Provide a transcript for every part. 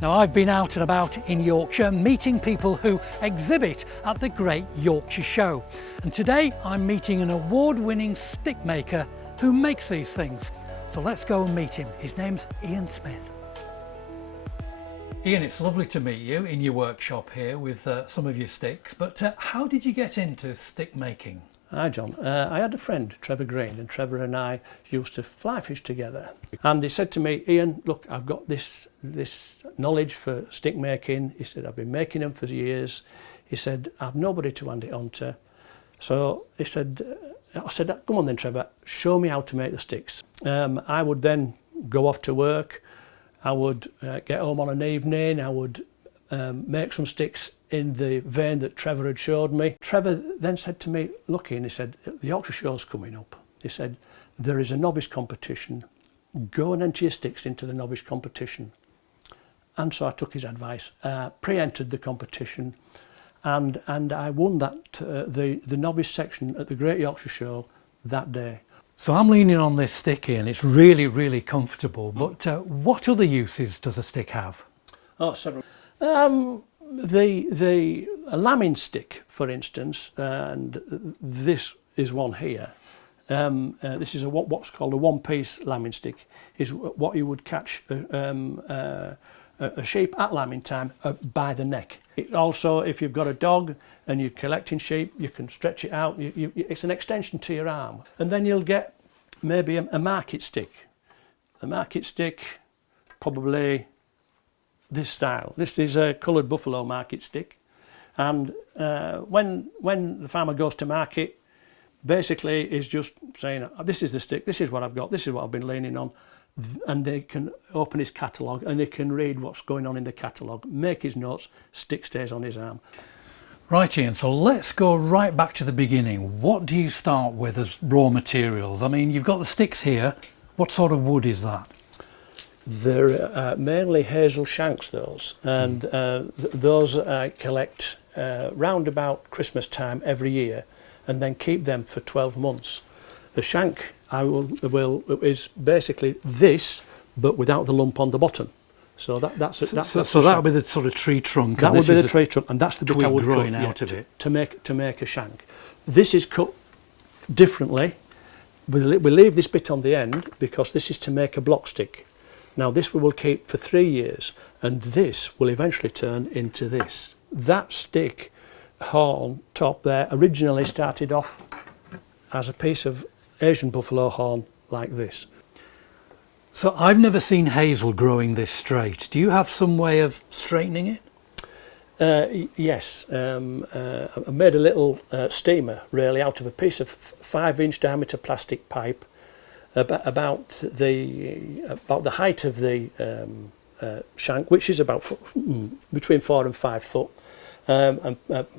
Now, I've been out and about in Yorkshire meeting people who exhibit at the Great Yorkshire Show. And today I'm meeting an award-winning stick maker who makes these things. So let's go and meet him. His name's Ian Smith. Ian, it's lovely to meet you in your workshop here with some of your sticks, but how did you get into stick making? Hi John, I had a friend, Trevor Green, and Trevor and I used to fly fish together. And he said to me, Ian, look, I've got this knowledge for stick making. He said, I've been making them for years. He said, I've nobody to hand it on to. So he said, I said, come on then Trevor, show me how to make the sticks. I would then go off to work. I would get home on an evening. I would make some sticks in the vein that Trevor had showed me. Trevor then said to me, look Ian, he said, the Yorkshire Show's coming up. He said, there is a novice competition. Go and enter your sticks into the novice competition. And so I took his advice, pre-entered the competition, and I won that the novice section at the Great Yorkshire Show that day. So I'm leaning on this stick here and it's really, really comfortable, but what other uses does a stick have? Oh, several. The lambing stick, for instance, and this is one here. This is what's called a one-piece lambing stick. Is what you would catch a sheep at lambing time by the neck. It also, if you've got a dog and you're collecting sheep, you can stretch it out. It's an extension to your arm. And then you'll get maybe a market stick. A market stick, probably this style. This is a coloured buffalo market stick, and when the farmer goes to market, basically is just saying, this is the stick, this is what I've got, this is what I've been leaning on, and they can open his catalogue and they can read what's going on in the catalogue, make his notes, stick stays on his arm. Right Ian, so let's go right back to the beginning. What do you start with as raw materials? I mean, you've got the sticks here. What sort of wood is that? They're mainly hazel shanks, those, and those I collect round about Christmas time every year, and then keep them for 12 months. The shank is basically this, but without the lump on the bottom. So that's that would be the sort of tree trunk. That would be the tree trunk, and that's the bit I would growing cut out of it to make a shank. This is cut differently. We leave this bit on the end because this is to make a block stick. Now this we will keep for 3 years, and this will eventually turn into this. That stick horn top there originally started off as a piece of Asian buffalo horn like this. So I've never seen hazel growing this straight. Do you have some way of straightening it? Yes, I made a little steamer really out of a piece of 5-inch diameter plastic pipe. About the height of the shank, which is about between 4 and 5 foot, and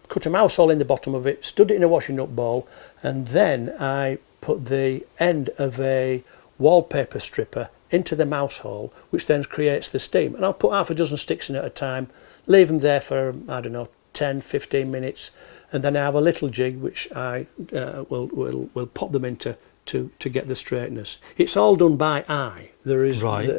cut a mouse hole in the bottom of it, stood it in a washing up bowl, and then I put the end of a wallpaper stripper into the mouse hole, which then creates the steam. And I'll put half a dozen sticks in at a time, leave them there for, I don't know, 10-15 minutes, and then I have a little jig which I will pop them into to get the straightness. It's all done by eye. There is right.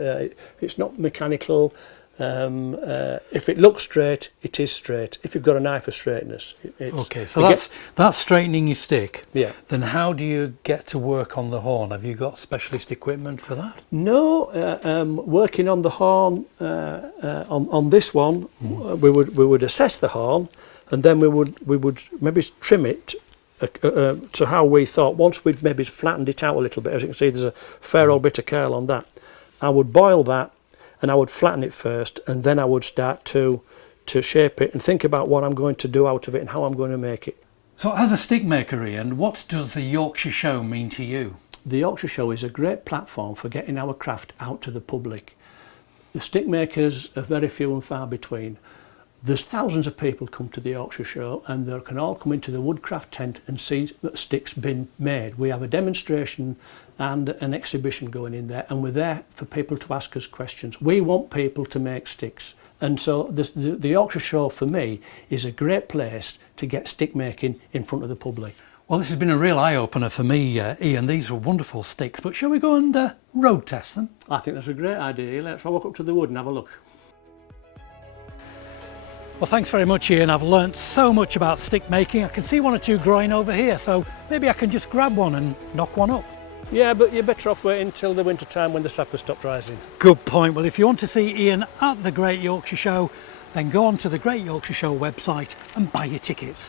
It's not mechanical. If it looks straight, it is straight. If you've got an eye for straightness, okay. So that's straightening your stick. Yeah. Then how do you get to work on the horn? Have you got specialist equipment for that? No. Working on the horn on this one, we would assess the horn, and then we would maybe trim it. To how we thought, once we'd maybe flattened it out a little bit, as you can see there's a fair old bit of curl on that, I would boil that and I would flatten it first, and then I would start to shape it and think about what I'm going to do out of it and how I'm going to make it. So as a stick maker, Ian, what does the Yorkshire Show mean to you? The Yorkshire Show is a great platform for getting our craft out to the public. The stick makers are very few and far between. There's thousands of people come to the Yorkshire Show, and they can all come into the woodcraft tent and see that sticks been made. We have a demonstration and an exhibition going in there, and we're there for people to ask us questions. We want people to make sticks, and so the Yorkshire Show for me is a great place to get stick making in front of the public. Well, this has been a real eye-opener for me, Ian. These are wonderful sticks, but shall we go and road test them? I think that's a great idea. Let's walk up to the wood and have a look. Well, thanks very much, Ian. I've learnt so much about stick making. I can see one or two growing over here, so maybe I can just grab one and knock one up. Yeah, but you're better off waiting until the winter time when the sap has stopped rising. Good point. Well, if you want to see Ian at the Great Yorkshire Show, then go on to the Great Yorkshire Show website and buy your tickets.